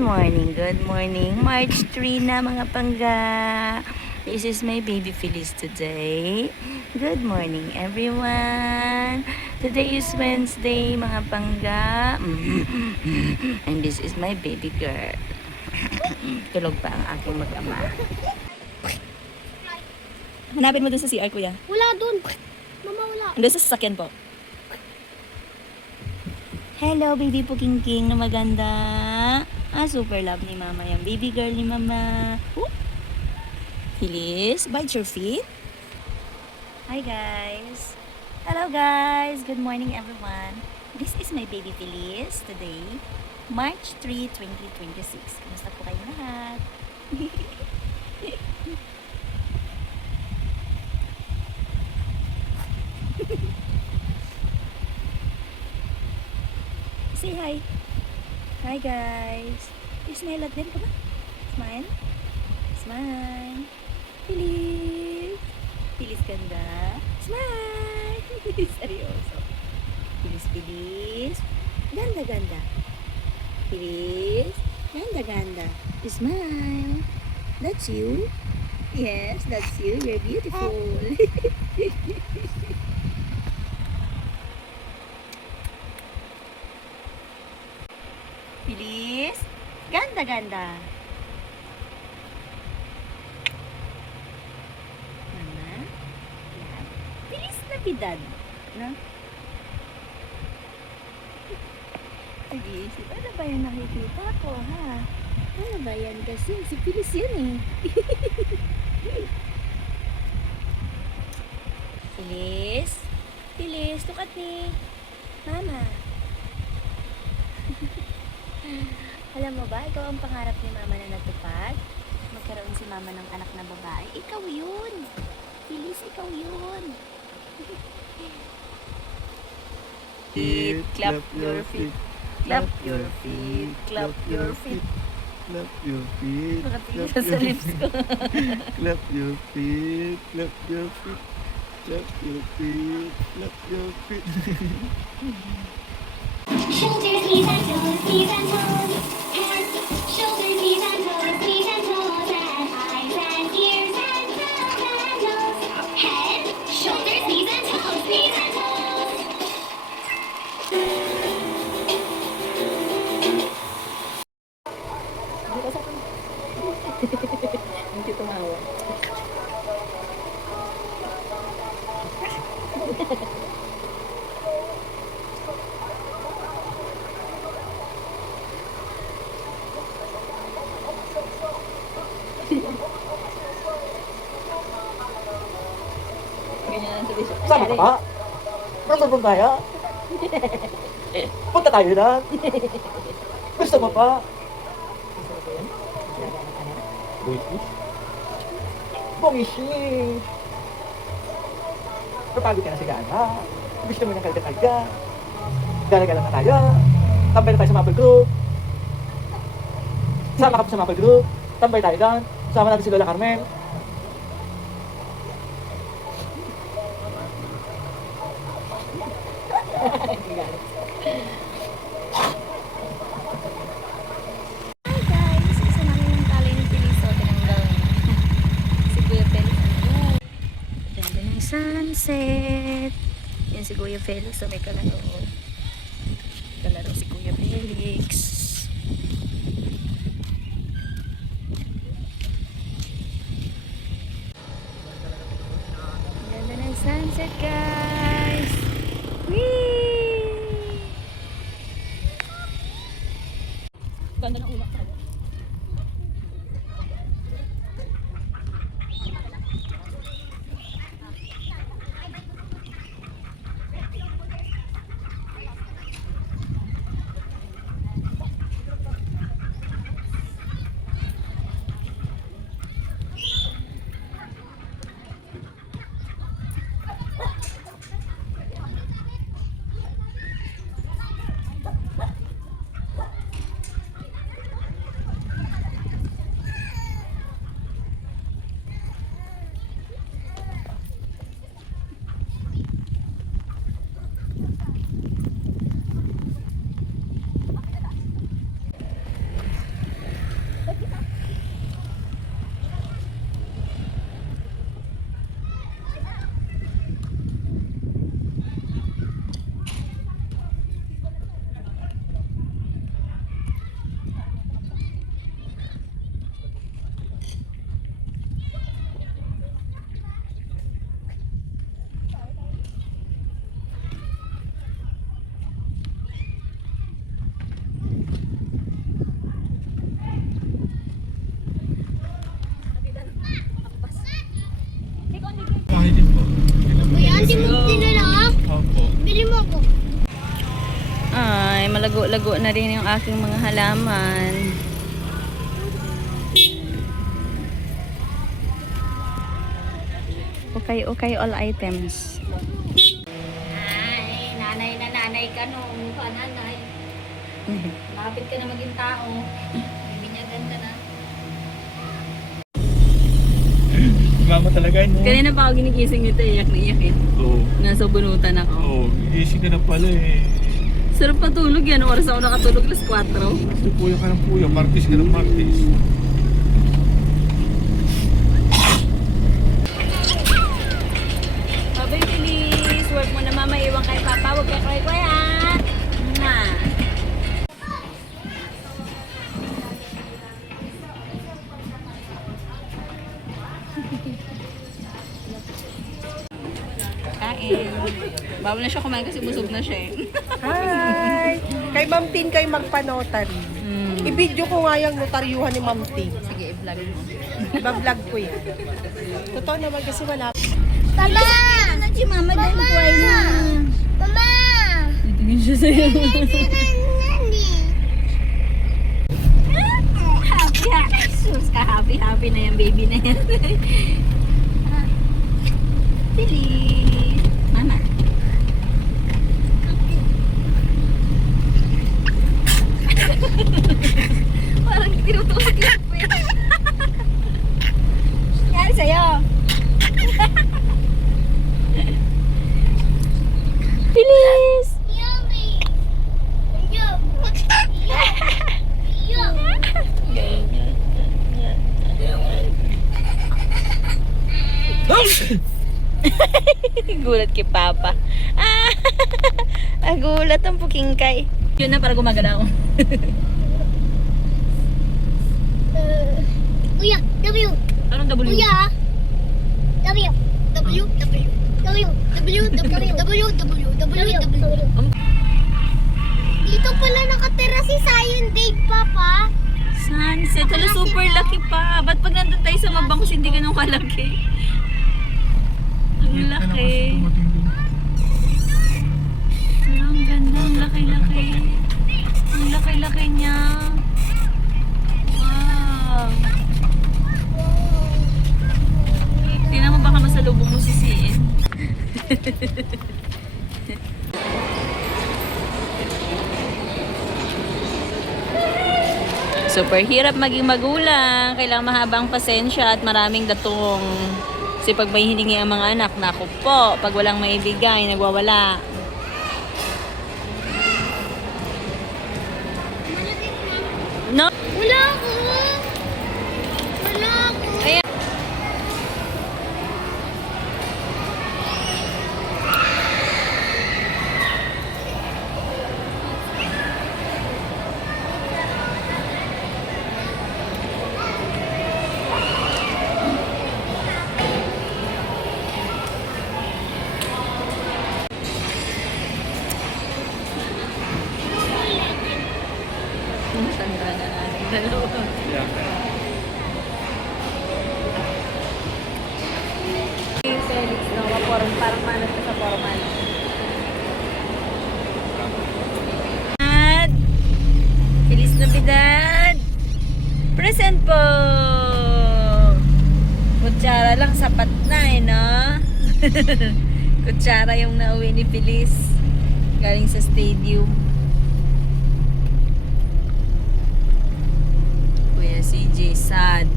morning, good morning. March 3 na mga pangga. This is my baby Phyllis today. Good morning everyone. Today is Wednesday mga pangga. And this is my baby girl. Tulog pa ang aking mag-ama. Hanapin mo dun sa CR, kuya. Wala dun. Mama, wala. Andun sa sasakyan po. Hello, baby po King na maganda. Super love ni mama yung baby girl ni mama. Phyllis, bite your feet. Hi guys. Hello guys. Good morning everyone. This is my baby Phyllis today, March 3, 2026. Kumusta po kayong lahat? Say hi. Hi guys. You smile at them. Come on. Smile. Smile. Phyllis. Phyllis ganda. Smile. Seryoso. Phyllis, Phyllis. Ganda, ganda. Phyllis. Ganda, ganda. Smile. That's you. Yes, that's you. You're beautiful. Phyllis, ganda-ganda. Mama, yan. Phyllis na pidad. No? Sige, ano ba yan nakikita ko, ha? Ano ba yan kasi? Si Phyllis yan eh. Phyllis, Phyllis, look at me. Mama. Alam mo ba, ikaw ang pangarap ni mama na natupad? Magkaroon si mama ng anak na babae. Ikaw yun! Phyllis, ikaw yun! Feet, clap your feet. Clap your feet. Clap your feet. Clap your feet. Nakatingin siya sa lips ko. Clap your feet. Clap your feet. Clap your feet. Clap your feet. Shoulders, knees and toes, knees and toes. Hands, shoulders, knees and toes, knees and toes. And eyes and ears and mouth and nose. Head, shoulders, knees and toes, knees and toes. Hindi tumawa. Ganyan ang sabi siya. Sama ka pa? Nasa tayo? Punta tayo na. Gusto mo pa? Bongishi. Napagod ka na sa gana. Gusto mo ng kalga-kalga. Gala-gala na tayo. Tambay na tayo sa Maple Group. Sama ka pa sa Maple Group. Tambay tayo doon. Sama natin si Lola Carmen. Hi guys! Isa namin yung tali ni Phyllis. So, tinanggal niya. Si Kuya Felix. Ganda ng sunset. Yan si Kuya Felix. So, may kalaro. Kalaro si Kuya Felix. Ganda ng sunset guys! Whee! Ganda ng ulap tayo. malago-lago na rin yung aking mga halaman. Okay, all items. Ay, nanay na nanay ka nung nanay. Lapit ka na maging tao. Binyagan ka na. Mama talaga no? Kanina pa ako ginigising nito, iyak na iyak eh. Oo. Nasa bunutan ako. Oo, gising ka na pala eh. Sarap patulog yan. Oras ako nakatulog, alas 4. Basta puya ka ng puya, martis ka ng martis. Babay, bilis. Work mo na mama. Iwan kay papa. Huwag kay kway ha. Mwah. Kain. Bawal na siya kumain kasi busog na siya eh. Hi! Kay Ma'am Tin kay magpa-notary. I-video ko nga yung notaryuhan ni Ma'am Tin. Sige, i-vlog mo. Iba-vlog ko yan. Totoo naman kasi wala. Mama! Ano si mama dahil kuhay na? Mama! Titingin siya sa'yo. Happy. Sus ka, happy na yung baby na yan. Bilis. Mama. Parang tinutulog yung pwede. Nangyari sa'yo. Bilis. Yummy! Yum! Yum! Gulat kay Papa. Gulat ang pukingkay. Yun na para gumagalaw. Kuya! W! Anong W? Kuya! W! W! W! W! W! W! W! W! Dito pala nakatira si Zion Dave, Papa. Sunset. Hala, super laki pa. Ba't pag nandun tayo sa mabangos hindi ganun kalaki? Ang laki. Hala, ang ganda. Ang laki-laki. Ang laki-laki niya. Wow. Tingnan mo baka masalubong mo si Siin. Super hirap maging magulang. Kailangan mahabang pasensya at maraming datong. Kasi pag may hiningi ang mga anak, naku po, pag walang maibigay, nagwawala. No? Wala ako! Wala ako! Kaya... Tanda na natin dalawa. Felix, no? Parang manat ka sa formal. At Feliz Navidad! Present po! Kutsara lang, sapat na eh, no? Kutsara yung nauwi ni Feliz. Galing sa stadium. Kuya CJ, sad.